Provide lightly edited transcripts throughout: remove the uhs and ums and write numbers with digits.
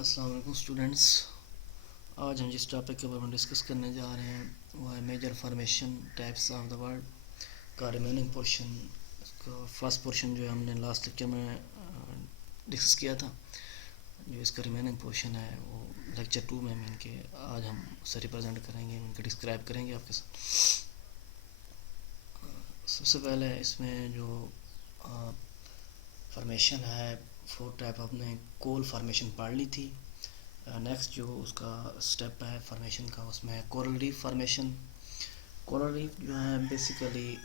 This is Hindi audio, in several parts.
अस्सलाम वालेकुम स्टूडेंट्स। आज हम जिस टॉपिक के बारे में डिस्कस करने जा रहे हैं वो है major formation types of the word का रिमेनिंग पोर्शन। इसका फर्स्ट पोर्शन जो है हमने लास्ट लेक्चर में डिस्कस किया था। जो इसका रिमेनिंग पोर्शन है वो लेक्चर 2 में इनके आज हम उसे रिप्रेजेंट करेंगे, इनके डिस्क्राइब करेंगे आपके साथ। सबसे पहले इसमें जो फॉर्मेशन है 4 टाइप आपने कोल फॉर्मेशन पढ़ ली थी। नेक्स्ट जो उसका स्टेप है फॉर्मेशन का उसमें है coral reef formation. Coral reef जो है basically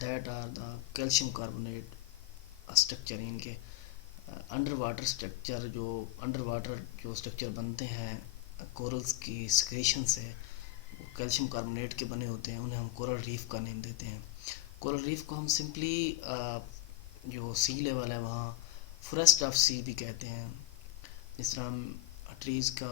that are the calcium carbonate structure. इनके अंडर वाटर स्ट्रक्चर जो स्ट्रक्चर बनते हैं कोरल्स की सिक्रेशन से, वो कैल्शियम कार्बोनेट के बने होते हैं। उन्हें हम कोरल रीफ का नेम देते हैं। कोरल रीफ को हम सिंपली जो सी लेवल है वहाँ फॉरेस्ट ऑफ सी भी कहते हैं। जिस तरह हम ट्रीज़ का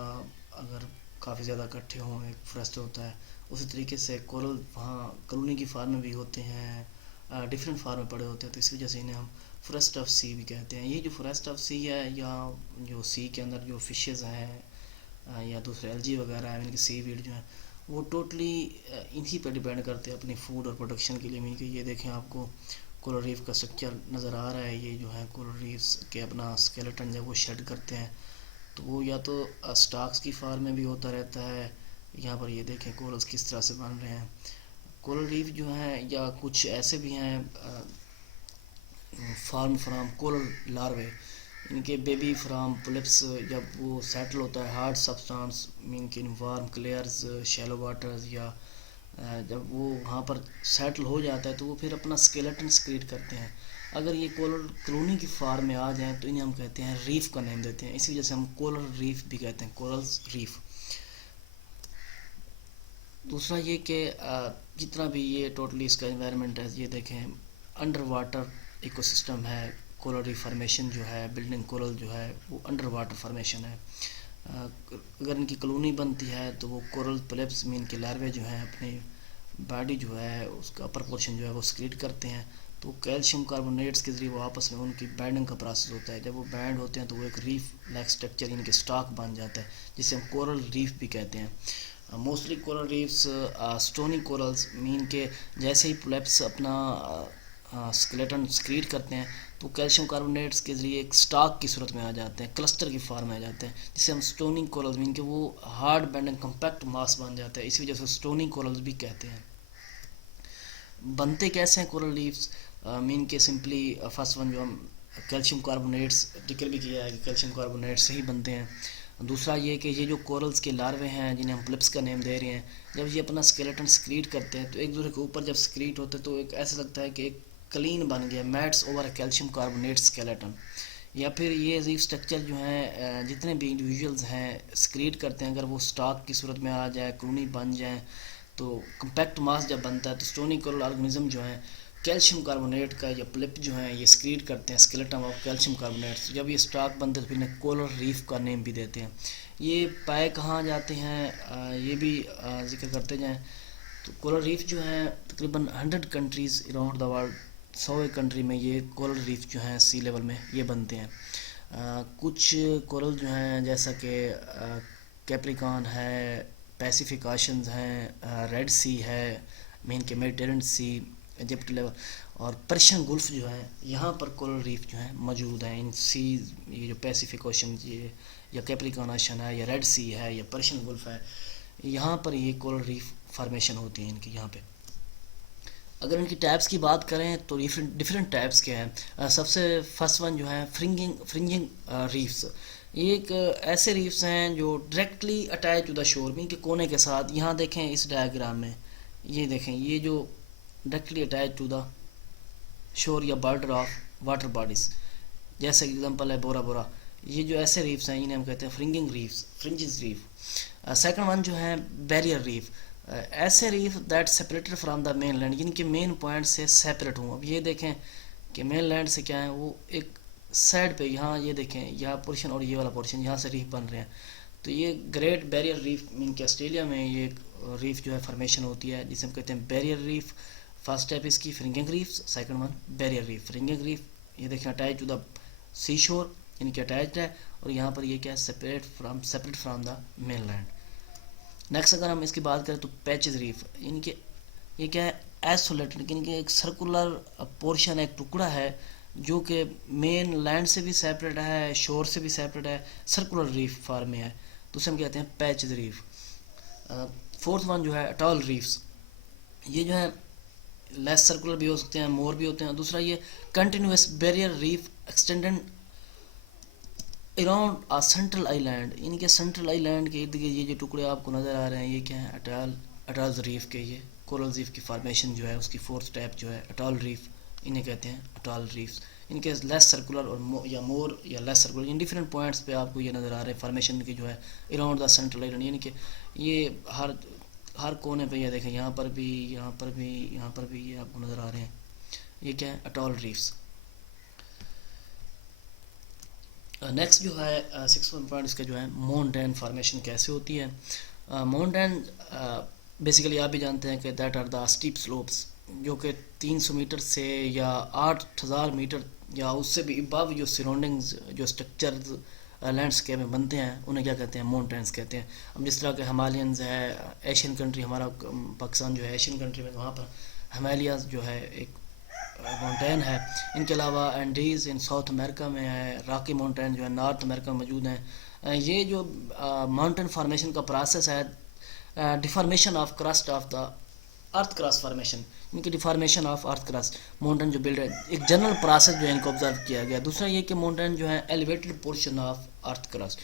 अगर काफ़ी ज़्यादा इकट्ठे हों एक फॉरेस्ट होता है, उसी तरीके से कोरल वहाँ कॉलोनी की फार्म में भी होते हैं, डिफरेंट फार्म में पड़े होते हैं, तो इस वजह से इन्हें हम फॉरेस्ट ऑफ सी भी कहते हैं। ये जो फॉरेस्ट ऑफ सी है या जो सी के अंदर जो फिशेज़ हैं या दूसरे एल्जी वगैरह हैं, इनकी सी वीड जो है वो टोटली इन्हीं पर डिपेंड करते हैं अपनी फूड और प्रोडक्शन के लिए। मीन कि ये देखें आपको कोरल रीफ का स्ट्रक्चर नज़र आ रहा है। ये जो है कोरल रीफ्स के अपना स्केलेटन जब वो शेड करते हैं तो वो या तो स्टॉक्स की फार्म में भी होता रहता है। यहाँ पर ये देखें कोरल्स किस तरह से बन रहे हैं। कोरल रीफ जो हैं या कुछ ऐसे भी हैं फार्म फ्राम कोरल लार्वे। इनके बेबी फ्राम पुलिप्स जब वो सेटल होता है हार्ड सब्सटेंस मीन कि वार्म क्लेयर्स शैलो वाटर्स या जब वो वहाँ पर सेटल हो जाता है तो वो फिर अपना स्केलेटन क्रिएट करते हैं। अगर ये कोरल कॉलोनी की फार्म में आ जाएं तो इन्हें हम कहते हैं रीफ का नेम देते हैं। इसी वजह से हम कोरल रीफ भी कहते हैं, कोरल्स रीफ। दूसरा ये कि जितना भी ये टोटली इसका एनवायरनमेंट है, ये देखें अंडर वाटर इकोसिस्टम है। कोरल रीफ फार्मेशन जो है, बिल्डिंग कोरल जो है वो अंडर वाटर फार्मेशन है। अगर इनकी कॉलोनी बनती है तो वो कोरल पोलिप्स मीन के लार्वे जो हैं अपनी बॉडी जो है उसका अपर पोर्शन जो है वो सक्रीट करते हैं। तो कैल्शियम कार्बोनेट्स के ज़रिए वो आपस में उनकी बैंडिंग का प्रोसेस होता है। जब वो बैंड होते हैं तो वो एक रीफ लाइक स्ट्रक्चर इनके स्टॉक बन जाता है, जिसे हम कोरल रीफ भी कहते हैं। Mostly coral reefs stony corals mean के जैसे ही पोलिप्स अपना स्केलेटन सक्रीट करते हैं तो कैल्शियम कार्बोनेट्स के ज़रिए एक स्टॉक की सूरत में आ जाते हैं, क्लस्टर की फॉर्म में आ जाते हैं, जिसे हम स्टोनी कोरल्स मीन के वो हार्ड बैंडिंग कम्पैक्ट मास बन जाता है। इसी वजह से स्टोनी कोरल्स भी कहते हैं। बनते कैसे हैं कोरल लीव्स मीन के सिंपली फर्स्ट वन जो हम कैल्शियम कार्बोनेट्स जिक्र भी किया है कि कैल्शियम कार्बोनेट से ही बनते हैं। दूसरा ये कि ये जो कोरल्स के लार्वे हैं जिन्हें हम प्लिप्स का नेम दे रहे हैं, जब ये अपना स्केलेटन सक्रीट करते हैं तो एक दूसरे के ऊपर जब सक्रीट होते हैं तो एक ऐसा लगता है कि एक क्लीन बन गया mats over calcium carbonate skeleton. या फिर ये रीफ स्ट्रक्चर जो हैं जितने भी इंडिविजुअल्स हैं सक्रीट करते हैं, अगर वो स्टॉक की सूरत में आ जाए, कॉलोनी बन जाए, तो कम्पैक्ट मास जब बनता है तो स्टोनी कोरल ऑर्गेनिज्म जो है कैल्शियम कार्बोनेट का या प्लिप जो है ये सक्रीट करते हैं स्केलेटन ऑफ कैल्शियम कार्बोनेट। जब ये स्टॉक बनते हैं तो फिर कोरल रीफ का नेम भी देते हैं। ये पाए कहाँ जाते हैं ये भी जिक्र करते जाएँ तो कोरल रीफ जो है तकरीबन 100 countries around the world, 100 country में ये कोरल रीफ जो हैं सी लेवल में ये बनते हैं। कुछ कोरल जो हैं जैसा कि कैप्रिकॉन है, पैसिफिक ओशंस हैं, रेड सी है, मेन के मेडिटेरेनियन सी, इजिप्ट लेवल और पर्शियन गुल्फ जो है यहाँ पर कोरल रीफ जो है मौजूद हैं। इन सी ये जो पैसिफिक ओशन ये या कैप्रिकॉन ओशन है या रेड सी है या पर्शियन गुल्फ है, यहाँ पर ये कोरल रीफ फार्मेशन होती है इनकी यहाँ पे। अगर इनकी टाइप्स की बात करें तो डिफरेंट टाइप्स के हैं। सबसे फर्स्ट वन जो है फ्रिंजिंग रीफ्स। ये एक ऐसे रीफ्स हैं जो directly attach to the shore mean के कोने के साथ। यहाँ देखें इस डायग्राम में, ये देखें ये जो डायरेक्टली अटैच टू द शोर या बॉर्डर ऑफ वाटर बॉडीज़, जैसे एग्जांपल है बोरा बोरा। ये जो ऐसे रीफ्स हैं इन्हें हम कहते हैं fringing reefs, fringes reef. Second one जो है बैरियर रीफ। ऐसे reef that separated from the main land, जिनके मेन पॉइंट से सेपरेट हों। अब ये देखें कि मेन लैंड से क्या है वो एक साइड पे, यहाँ ये देखें यह पोर्शन और ये वाला पोर्शन यहाँ से रीफ बन रहे हैं। तो ये ग्रेट बैरियर रीफ मीन के ऑस्ट्रेलिया में ये एक रीफ जो है फॉर्मेशन होती है जिसे हम कहते हैं बैरियर रीफ। फर्स्ट टाइप इसकी fringing reef, second one barrier reef. Fringing reef ये देखें अटैच टू द सी शोर, इनके अटैच्ड है, और यहाँ पर ये क्या है, separate from the main land. Next अगर हम इसकी बात करें तो पैचेज रीफ, इनके ये क्या है, आइसोलेटेड, इनके एक सर्कुलर पोर्शन, एक टुकड़ा है जो कि मेन लैंड से भी सेपरेट है, शोर से भी सेपरेट है, सर्कुलर रीफ फॉर्म में है, तो उसे हम कहते हैं पैचेज रीफ। फोर्थ वन जो है अटॉल रीफ्स, ये जो है लेस सर्कुलर भी हो सकते हैं, मोर भी होते हैं। दूसरा ये continuous barrier reef extended around a central island, इनके सेंट्रल आइलैंड के इर्द गिर्द ये जो टुकड़े आपको नज़र आ रहे हैं ये क्या है, अटॉल रीफ के, ये कोरल रीफ की फॉर्मेशन जो है उसकी फोर्थ टाइप जो है अटॉल रीफ, इन्हें कहते हैं अटॉल रीफ्स। इनके लेस सर्कुलर और मोर या less circular in different points पे आपको ये नज़र आ रहे हैं फॉर्मेशन की जो है अराउंड द सेंट्रल आइलैंड, यानी कि ये हर कोने पे ये देखें, यहाँ पर भी, यहाँ पर भी, यहाँ पर भी ये आपको नज़र आ रहे हैं, ये क्या है अटॉल रीफ्स। नेक्स्ट जो है 6th पॉइंट इसका जो है माउंटेन फॉर्मेशन कैसे होती है। माउंटेन बेसिकली आप भी जानते हैं कि that are the steep slopes, जो कि 300 मीटर से या 8000 मीटर या उससे भी अबव जो सराउंडिंग्स जो स्ट्रक्चर लैंडस्केप में बनते हैं उन्हें क्या कहते हैं, माउंटेन्स कहते हैं। अब जिस तरह के हिमालयंस है, एशियन कंट्री, हमारा पाकिस्तान जो है एशियन कंट्री में, वहाँ पर हिमालयाज जो है एक माउंटेन है। इनके अलावा एंडीज़ इन साउथ अमेरिका में है, रॉकी माउंटेन जो है नॉर्थ अमेरिका में मौजूद हैं। ये जो माउंटेन फार्मेशन का प्रोसेस है, deformation of crust of the earth crust formation, इनकी deformation of earth crust, mountain जो बिल्ड है, एक जनरल प्रोसेस जो है इनको ऑब्जर्व किया गया। दूसरा ये कि माउंटेन जो है elevated portion of earth crust,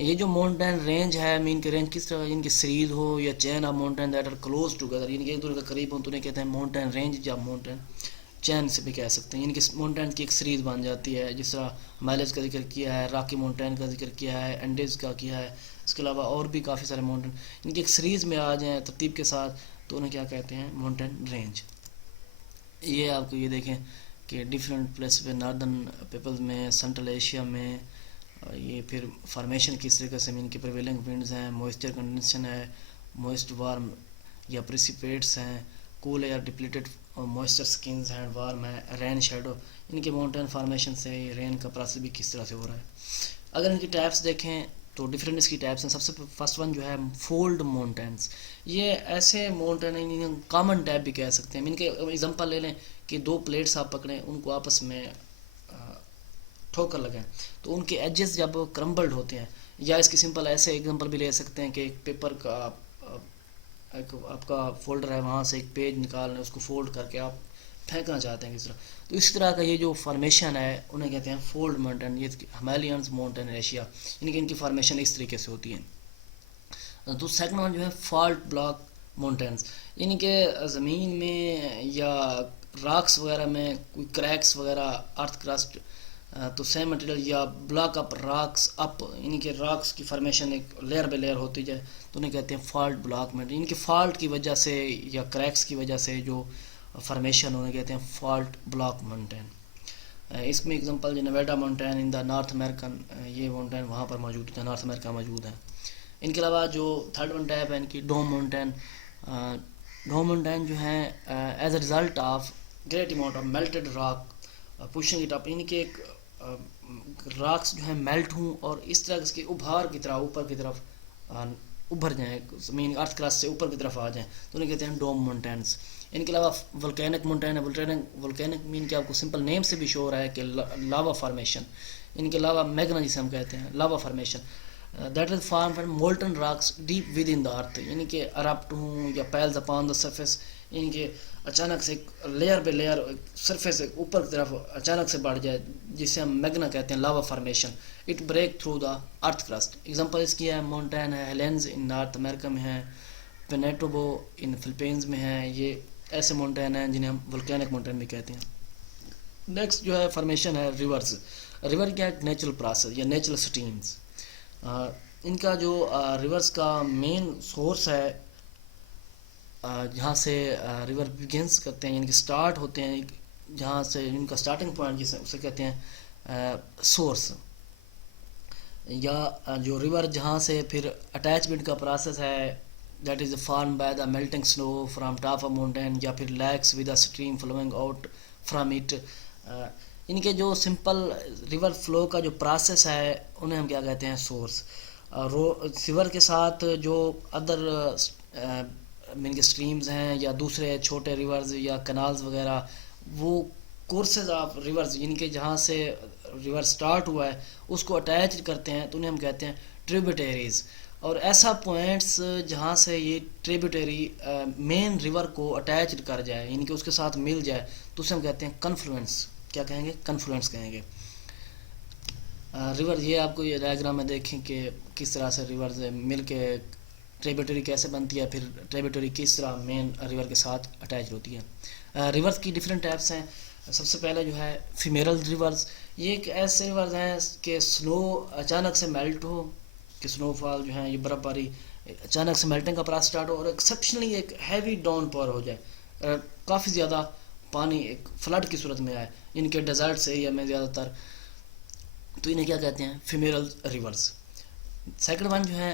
ये जो माउंटेन रेंज है, मीन की रेंज किस तरह, इनकी सीरीज हो या chain of mountain that are close together, इनके एक दूसरे के करीब हो तो उन्हें कहते हैं माउंटेन रेंज या माउंटेन चैन से भी कह सकते हैं। इनकी माउंटेन की एक सीरीज़ बन जाती है, जिस तरह हिमालयस का जिक्र किया है, रॉकी माउंटेन का जिक्र किया है, एंडीज़ का किया है, इसके अलावा और भी काफ़ी सारे माउंटेन इनकी एक सीरीज़ में आ जाएँ तरतीब के साथ तो उन्हें क्या कहते हैं, माउंटेन रेंज। ये आपको ये देखें कि डिफरेंट प्लेस पे नॉर्दर्न पीपल्स में, सेंट्रल एशिया में, ये फिर फार्मेशन किस तरीके से, इनकी प्रिवेलिंग विंड्स हैं, मॉइस्चर कंडीशन है, मॉइस्ट वार्म या प्रिसिपेट्स हैं, कूल या डिप्लीटेड मॉइस्चर स्किन्स हैं, वार्म है, रेन शेडो, इनके माउंटेन फार्मेशन से रेन का प्रोसेस भी किस तरह से हो रहा है। अगर इनकी टाइप्स देखें तो डिफरेंट इसकी टाइप्स हैं। सबसे फर्स्ट वन जो है फोल्ड माउंटेन्स, ये ऐसे माउंटेन हैं, कॉमन टाइप भी कह सकते हैं। इनके एग्जांपल ले लें कि दो प्लेट्स आप पकड़ें, उनको आपस में ठोकर लगाएं तो उनके एजेस जब क्रम्बल्ड होते हैं, या इसकी सिंपल ऐसे एग्जांपल भी ले सकते हैं कि एक पेपर का एक आपका फोल्डर है, वहाँ से एक पेज निकालना, उसको फोल्ड करके आप फेंकना चाहते हैं किस तरह, तो इस तरह का ये जो फॉर्मेशन है उन्हें कहते हैं फोल्ड माउंटेन। ये हिमालयंस माउंटेन एशिया, इनकी फॉर्मेशन इस तरीके से होती है। तो सेकंड वन जो है फॉल्ट ब्लॉक माउंटेन्स, इनके ज़मीन में या रॉक्स वगैरह में कोई क्रैक्स वगैरह, अर्थ क्रस्ट तो सेम मटेरियल या ब्लॉक अप रॉक्स अप, इनके रॉक्स की फॉर्मेशन एक लेयर बाय लेयर होती जाए तो उन्हें कहते हैं फॉल्ट ब्लॉक में। इनके फॉल्ट की वजह से या क्रैक्स की वजह से जो फॉर्मेशन उन्हें कहते हैं फॉल्ट ब्लॉक माउंटेन। इसमें एग्जांपल जो Nevada mountain in the north American, ये माउंटेन वहाँ पर मौजूद है, नॉर्थ अमेरिका मौजूद है। इनके अलावा जो थर्ड वन टाइप है इनकी डोम माउंटेन। डोम माउंटेन जो है as a result of great amount of melted rock pushing it up, इनके एक रॉक्स जो है मेल्ट हों और इस तरह इसके उभार की तरह ऊपर की तरफ उभर जाएँ, ज़मीन अर्थ क्रस्ट से ऊपर की तरफ आ जाएँ तो उन्हें कहते हैं डोम माउंटेन्स। इनके अलावा वोल्केनिक माउंटेन है, वोल्केनिक मीन कि आपको सिंपल नेम से भी शो हो रहा है कि लावा फार्मेशन। इनके अलावा मैग्ना जिसे हम कहते हैं lava formation that is form from molten rocks deep within the earth, यानी कि अरप्ट हों या पैल्स अपॉन द सरफेस, इनके अचानक से लेयर बाय लेयर सरफेस से ऊपर की तरफ अचानक से बढ़ जाए जिसे हम मैग्ना कहते हैं, lava formation. It break through the earth crust. Example इसकी है माउंटेन है हेलेंस इन नॉर्थ अमेरिका में है, पेनेटोबो इन फिलीपींस में है, ये ऐसे माउंटेन हैं जिन्हें हम वोल्केनिक माउंटेन भी कहते हैं। नेक्स्ट जो है फॉर्मेशन है रिवर्स। रिवर क्या है, नेचुरल प्रोसेस या नेचुरल स्ट्रीम्स। इनका जो रिवर्स का मेन सोर्स है जहाँ से रिवर बिगिंस करते हैं, यानी कि स्टार्ट होते हैं, जहाँ से इनका स्टार्टिंग पॉइंट जिसे उसे कहते हैं सोर्स, या जो रिवर जहाँ से फिर अटैचमेंट का प्रोसेस है that is form by the melting snow from top of mountain, या फिर lakes with a stream flowing out from it. इनके जो सिंपल रिवर फ्लो का जो प्रोसेस है उन्हें हम क्या कहते हैं, सोर्स। रिवर के साथ जो अदर मीन के स्ट्रीम्स हैं या दूसरे छोटे रिवर्स या कनाल्स वगैरह, वो कोर्सेज ऑफ रिवर्स जिनके जहाँ से रिवर स्टार्ट हुआ है उसको अटैच करते हैं, तो उन्हें हम कहते हैं ट्रिब्यूटरीज। और ऐसा पॉइंट्स जहाँ से ये ट्रिब्यूटरी मेन रिवर को अटैच कर जाए, यानी कि उसके साथ मिल जाए, तो उसे हम कहते हैं कन्फ्लुएंस। क्या कहेंगे, कन्फ्लुएंस कहेंगे। रिवर, ये आपको ये डायग्राम में देखें कि किस तरह से रिवर्स मिल के ट्रिब्यूटरी कैसे बनती है, फिर ट्रिब्यूटरी किस तरह मेन रिवर के साथ अटैच होती है। रिवर्स की डिफरेंट टाइप्स हैं। सबसे पहले जो है फीमेरल रिवर्स, ये एक ऐसे रिवर्स हैं कि स्नो अचानक से मेल्ट हो, कि स्नोफॉल जो है ये बर्फ़बारी अचानक से मेल्टिंग का प्रोसेस स्टार्ट हो और एक्सेप्शनली एक हैवी डाउन पावर हो जाए, काफ़ी ज़्यादा पानी एक फ्लड की सूरत में आए, इनके डेजर्ट्स एरिया में ज़्यादातर, तो इन्हें क्या कहते हैं, फीमेरल रिवर्स। सेकंड वन जो है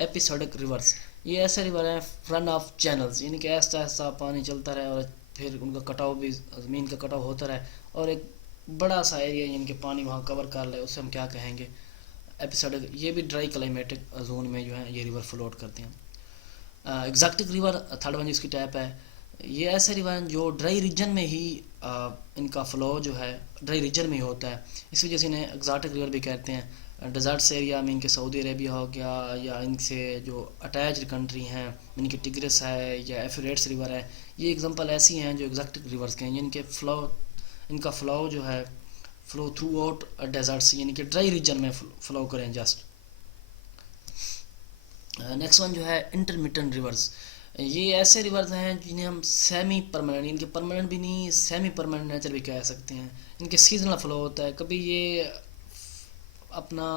एपिसोडिक रिवर्स, ये ऐसे रिवर हैं रन ऑफ चैनल्स, यानी कि ऐसा ऐसा पानी चलता रहे और फिर उनका कटाव भी, ज़मीन का कटाव होता रहे और एक बड़ा सा एरिया यानी कि पानी वहाँ कवर कर ले, उसे हम क्या कहेंगे, एपिसोडिक। ये भी ड्राई क्लाइमेटिक जोन में जो है ये रिवर फ्लोट करते हैं। एग्जैक्टिक रिवर थर्ड वन जिसकी टाइप है, ये ऐसे रिवर हैं जो ड्राई रीजन में ही इनका फ्लो जो है ड्राई रीजन में ही होता है, इस वजह से इन्हें एग्जॉटिक रिवर भी कहते हैं। डेजर्ट्स एरिया में इनके सऊदी अरेबिया हो गया या इनसे जो अटैच्ड कंट्री हैं, इनकी टिग्रिस है या एफ्यूरेट्स रिवर है, ये एग्जांपल ऐसी हैं जो एग्जॉटिक रिवर्स के हैं, जिनके इनका फ्लो जो है फ्लो थ्रू आउट डेजर्ट्स, यानी कि ड्राई रीजन में फ्लो करें जस्ट। नेक्स्ट वन जो है इंटरमिटेंट रिवर्स, ये ऐसे रिवर्स हैं जिन्हें हम सेमी परमानेंट, इनके परमानेंट भी नहीं, सेमी परमानेंट नेचर भी कह सकते हैं। इनके सीजनल फ्लो होता है, कभी ये अपना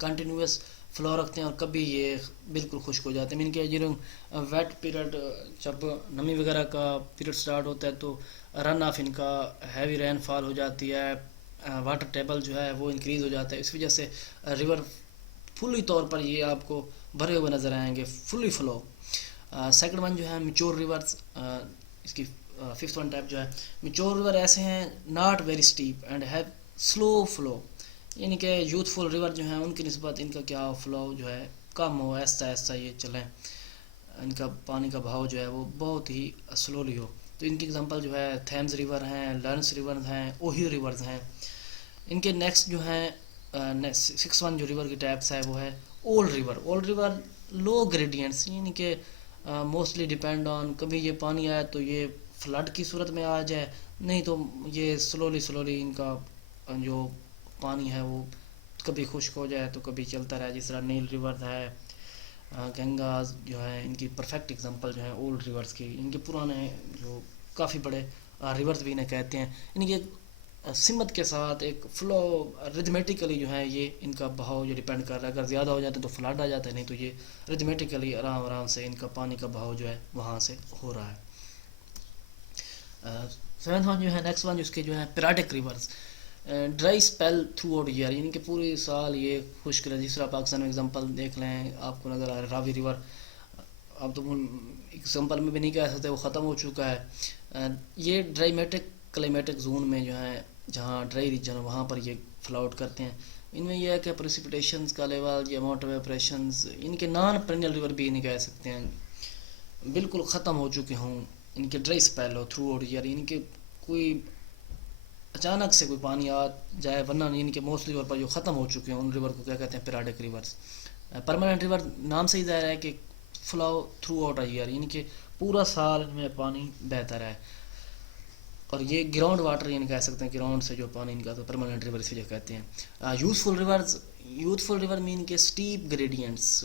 कंटिन्यूस फ्लो रखते हैं और कभी ये बिल्कुल खुश्क हो जाते हैं। इनके जो वेट पीरियड, जब नमी वगैरह का पीरियड स्टार्ट होता है तो रन ऑफ इनका हैवी रेनफॉल हो जाती है, वाटर टेबल जो है वो इंक्रीज़ हो जाता है, इस वजह से रिवर फुली तौर पर ये आपको भरे हुए नज़र आएंगे, फुली फ्लो। सेकंड वन जो है मिच्योर रिवर्स, इसकी फिफ्थ वन टाइप जो है मिच्योर रिवर, ऐसे हैं not very steep and have slow flow, यानी कि यूथफुल रिवर जो हैं उनकी निस्बत इनका क्या फ्लो जो है कम हो, ऐसा ऐसा ये चलें, इनका पानी का बहाव जो है वो बहुत ही स्लोली हो। तो इनकी एग्जांपल जो है थेम्स रिवर हैं, लर्न्स रिवर हैं, ओहियो रिवर्स हैं। इनके नेक्स्ट जो है सिक्स वन जो रिवर की टाइप्स है वो है ओल्ड रिवर। ओल्ड रिवर लो ग्रेडियंट्स, यानी कि मोस्टली डिपेंड ऑन, कभी ये पानी आए तो ये फ्लड की सूरत में आ जाए, नहीं तो ये स्लोली स्लोली इनका जो पानी है वो कभी खुश्क हो जाए तो कभी चलता रहे, जिस तरह नील रिवर है, गंगा जो है, इनकी परफेक्ट एग्जांपल जो है ओल्ड रिवर्स की। इनके पुराने जो काफ़ी बड़े रिवर्स भी इन्हें कहते हैं, इनकी सिमत के साथ एक फ्लो रिदमेटिकली जो है ये इनका बहाव जो डिपेंड कर रहा है, अगर ज़्यादा हो जाता है तो फ्लड आ जाता है, नहीं तो ये रिदमेटिकली आराम आराम से इनका पानी का बहाव जो है वहाँ से हो रहा है। सेवन्थ वन जो है नेक्स्ट वन जिसके जो है पिराटिक rivers, dry spell throughout year, यानी कि पूरे साल ये खुश्क रहे, जिस तरह पाकिस्तान में एग्जांपल देख लें आपको नज़र आ रहा है रावी रिवर, अब तो एग्जांपल में भी नहीं कह सकते, वो ख़त्म हो चुका है। ये ड्राईमेटिक क्लाइमेटिक जोन में जो है जहाँ ड्राई रीजन है वहाँ पर ये फ्लाउट करते हैं। इनमें यह है कि प्रेसिपिटेशंस का लेवल या अमाउंट ऑफ एवपोरेशंस, इनके नॉन पेरेनियल रिवर भी नहीं कह सकते हैं, बिल्कुल ख़त्म हो चुके हों, इनके ड्राई स्पेल हो थ्रू आउट ईयर, इनके कोई अचानक से कोई पानी आ जाए, वरना इनके मोस्टली तौर पर जो ख़त्म हो चुके हैं उन रिवर को क्या कहते हैं, पिराटिक रिवर्स। परमानेंट रिवर नाम से ही ज़ाहिर है कि फ्लो थ्रू आउट ईयर, यानी कि पूरा साल इनमें पानी बहता रहा है, और ये ग्राउंड वाटर यानी कह सकते हैं ग्राउंड से जो पानी इनका, तो परमानेंट रिवर इस वजह कहते हैं। यूथफुल रिवर मीन के steep gradients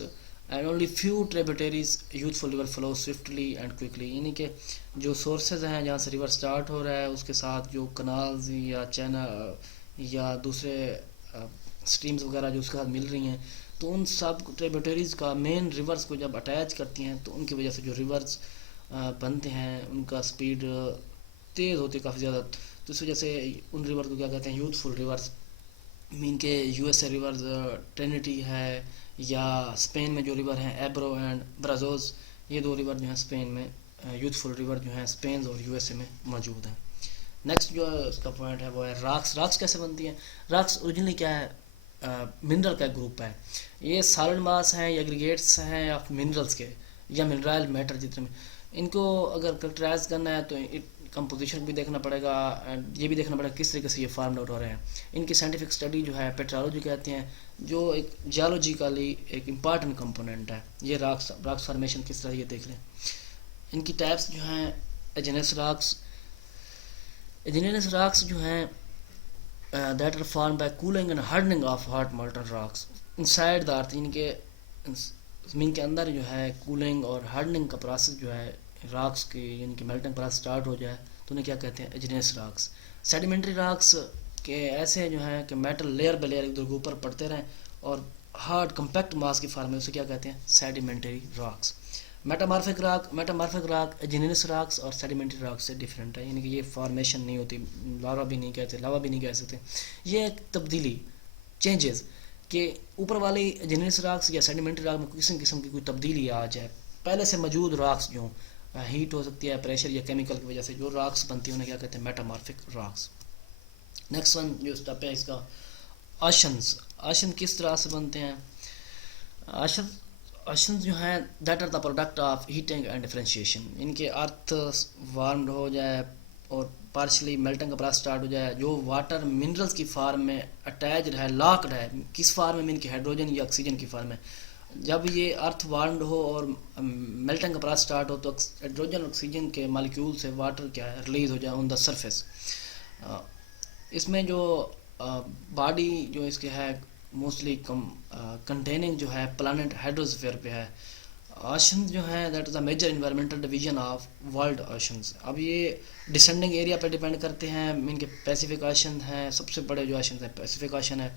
and only few tributaries youthful river flow swiftly and quickly, यानी कि जो सोर्सेज हैं जहाँ से रिवर स्टार्ट हो रहा है उसके साथ जो कनाल्स या चैनल या दूसरे स्ट्रीम्स वगैरह जो उसके साथ मिल रही हैं, तो उन सब ट्रिब्यूटरीज़ का मेन रिवर्स को जब अटैच करती हैं तो उनकी वजह से जो रिवर्स बनते हैं उनका स्पीड तेज़ होती है काफ़ी ज़्यादा, तो इस वजह से उन रिवर को क्या कहते हैं, यूथफुल रिवर्स। मीन के यूएसए रिवर्स ट्रिनिटी है, या स्पेन में जो रिवर हैं एब्रो एंड ब्राजोस, ये दो रिवर जो हैं स्पेन में यूथफुल रिवर जो हैं स्पेन और यूएसए में मौजूद हैं। नेक्स्ट जो है उसका पॉइंट है वो है रॉक्स। रॉक्स कैसे बनती हैं? रॉक्स ओरिजिनली क्या है? मिनरल का ग्रुप है। ये सॉलिड मास हैं, एग्रीगेट्स हैं ऑफ मिनरल्स के, या मिनरल मैटर जितने में। इनको अगर करेक्टराइज करना है तो कंपोजिशन भी देखना पड़ेगा, एंड ये भी देखना पड़ेगा किस तरीके से ये फार्म आउट हो रहे हैं। इनकी साइंटिफिक स्टडी जो है पेट्रोलॉजी कहते हैं, जो एक जियोलॉजिकली एक इम्पॉर्टेंट कंपोनेंट है। ये रॉक्स रॉक्स फॉर्मेशन किस तरह ये देख लें। इनकी टाइप्स जो हैं, एजिनस रॉक्स। एजिनस रॉक्स जो हैं that are formed by cooling and hardening of hot molten rocks inside the earth। इनके ज़मीन के अंदर जो है कूलिंग और हार्डनिंग का प्रोसेस जो है रॉक्स की, इनकी मेल्टिंग प्रोसेस स्टार्ट हो जाए तो उन्हें क्या कहते हैं? एजिनेस रॉक्स। सेडिमेंट्री रॉक्स के ऐसे जो है कि मेटल लेयर बाय लेयर एक दूसरे के ऊपर पड़ते रहें और हार्ड कम्पैक्ट मास की फॉर्म में, उसे क्या कहते हैं? Sedimentary rocks. Metamorphic rock igneous rocks और सेडिमेंट्री रॉक से डिफरेंट है, यानी कि ये फॉर्मेशन नहीं होती, लावा भी नहीं कहते, लावा भी नहीं कह सकते। ये एक तब्दीली, चेंजेस, कि ऊपर वाली एजिनेस रॉक्स या सेडिमेंट्री रॉक में किसी किस्म की कोई तब्दीली आ जाए। पहले से मौजूद रॉक्स जो हीट हो सकती है, प्रेशर या केमिकल की वजह से जो रॉक्स बनती है उन्हें क्या कहते हैं? Metamorphic rocks. नेक्स्ट वन जो स्टेप है इसका, आशंस। आशन किस तरह से बनते हैं? आशन आशन जो हैं that are the product of heating and differentiation. इनके अर्थ वार्म्ड हो जाए और पार्शली मेल्टिंग का प्रोसेस स्टार्ट हो जाए, जो वाटर मिनरल्स की फार्म में अटैच्ड है, लॉक्ड है, किस फार्म में? इनके हाइड्रोजन या ऑक्सीजन की फार्म में। जब ये अर्थ वार्म्ड हो और मेल्टिंग का प्रोसेस स्टार्ट हो तो हाइड्रोजन ऑक्सीजन के मालिक्यूल से वाटर क्या है? रिलीज हो जाए ऑन द सरफेस। इसमें जो बॉडी जो इसके है मोस्टली कंटेनिंग जो है प्लानट हाइड्रोस्फीयर पे है। ओशंस जो है that is a major environmental division of world oceans. अब ये डिसेंडिंग एरिया पे डिपेंड करते हैं। इनके पैसिफिक ओशन हैं, सबसे बड़े जो ओशन हैं पैसिफिक ओशन है,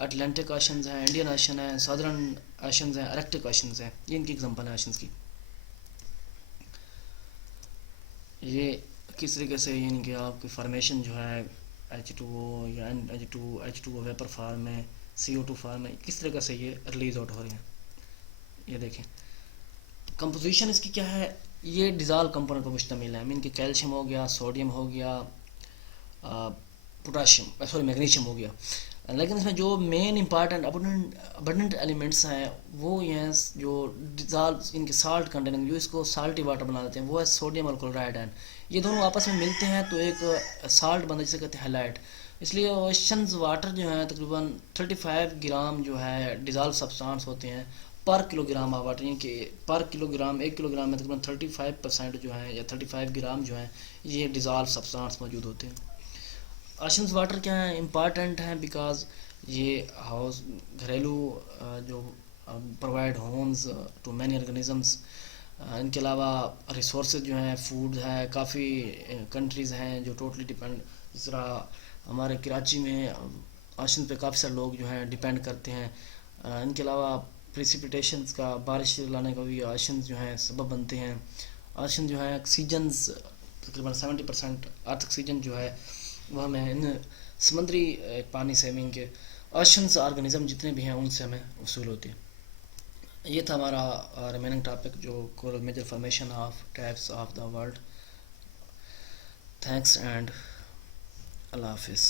अटलांटिक ओशन है, इंडियन ओशन है, सदर्न ओशन है, आर्कटिक ओशन है। ये इनकी एग्जांपल है ओशंस की। ये किस तरीके से इनके आपकी फॉर्मेशन जो है H2O या H2O वेपर फार्म में, CO2 फार्म में, किस तरीके से ये रिलीज आउट हो रहे हैं ये देखें। कंपोजिशन इसकी क्या है? ये डिज़ाल्व कंपोनेंट पर मुश्तमिल है। मीन कि कैल्शियम हो गया, सोडियम हो गया, पोटाशियम सॉरी मैग्नीशियम हो गया। लेकिन इसमें जो मेन इंपॉर्टेंट अबंडेंट एलिमेंट्स हैं वो ये हैं जो डिज़ाल्व इनके साल्ट कंटेनिंग, जो इसको साल्टी वाटर बना देते हैं, वो है सोडियम और क्लोराइड आयन। ये दोनों आपस में मिलते हैं तो एक साल्ट बनता है जिसे कहते हैं हैलाइड। इसलिए ओशंस वाटर जो है तकरीबन 35 ग्राम जो है डिज़ाल्व सब्सटेंस होते हैं पर किलोग्राम ऑफ वाटर, यानी कि पर किलोग्राम 1 किलोग्राम में तकरीबन 35% जो है या 35 ग्राम जो है ये डिज़ाल्व सब्सटेंस मौजूद होते हैं। ओशंस वाटर क्या है? इम्पॉर्टेंट हैं बिकॉज ये हाउस घरेलू जो provide homes to many organisms. इनके अलावा रिसोर्स जो हैं, फूड है, काफ़ी कंट्रीज़ हैं जो टोटली डिपेंड, जिस तरह हमारे कराची में ओशन पे काफ़ी सारे लोग जो हैं डिपेंड करते हैं। इनके अलावा प्रेसिपिटेशंस का, बारिश लाने का भी ओशन जो हैं सबब बनते हैं। ओशन जो है ऑक्सीजन्स तकरीबन 70% अर्थ ऑक्सीजन जो है वह हमें इन समुद्री पानी से, मीन के ओशंस ऑर्गेनिज्म जितने भी हैं उनसे हमें वसूल होती है। ये था हमारा रिमेनिंग टॉपिक जो coral major formation of types of the world. Thanks and अल्लाह हाफिज़।